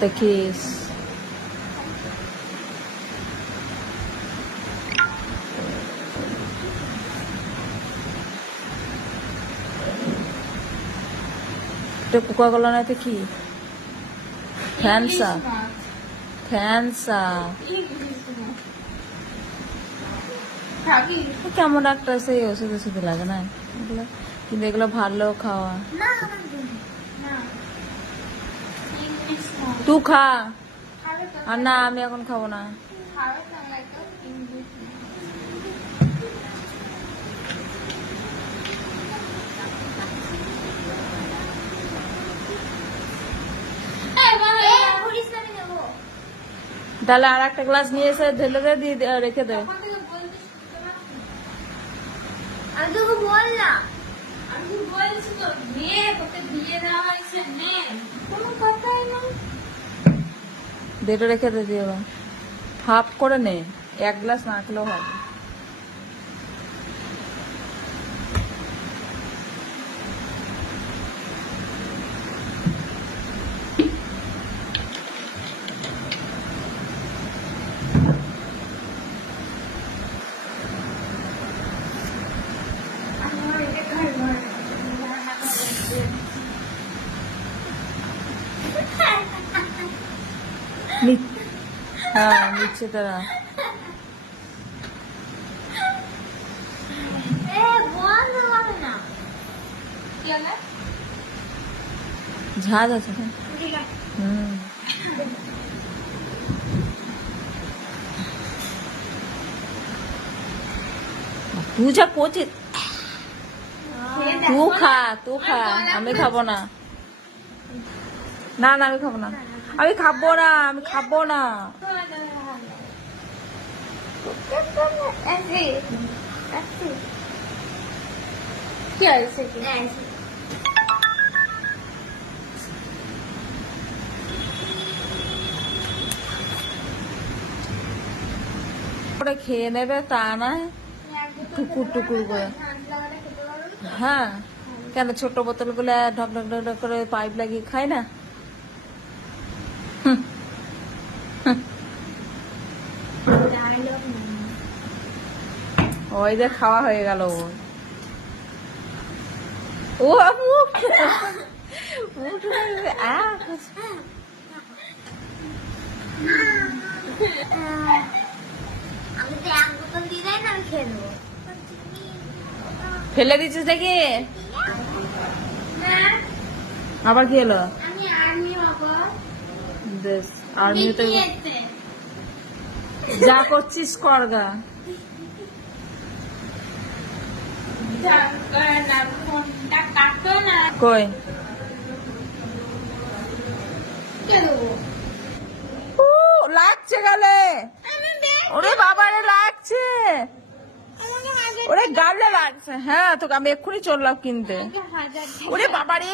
দেখিস। কোকা-কোলা নয় কি? ফ্যানসা। ফ্যানসা কেমন একটা সেই ওষুধ ওষুধ লাগে না এগুলো, কিন্তু এগুলো ভালো খাওয়া। তুই খা। আর না, আমি এখন খাবো না। তাহলে আর একটা গ্লাস নিয়ে এসে ঢেলে দে, দিয়ে রেখে দে। আমি তোকে বললাম, কোনো কথাই না। দেটা রেখে দে, দিয়ে হাফ করে নে, এক গ্লাস না খেলেও হবে। হ্যাঁ নিচ্ছে তারা। ঝাঁজ আছে। তুই যা করছিস, তুই খা, তুই খা, আমি খাবো না। না না, আমি খাবো না, আমি খাবো না, আমি খাবো না। কি হয়েছে? ওটা খেয়ে নেবে তা না, টুকুর টুকুর করে। হ্যাঁ, কেন ছোট বোতল গুলো ঢক ঢক ঢক ঢক করে পাইপ লাগিয়ে খায় না? ওই যে খাওয়া হয়ে গেল ওর। ও মুখ ফেলে দিচ্ছিস নাকি? আবার কি এলো? আর্মিতে যা করছিস করগা। কই লাগছে গালে, ওরে বাবারে লাগছে, ওরে গালে লাগছে। হ্যাঁ তোকে আমি এক্ষুনি চললাম কিনতে। ওরে বাবারে।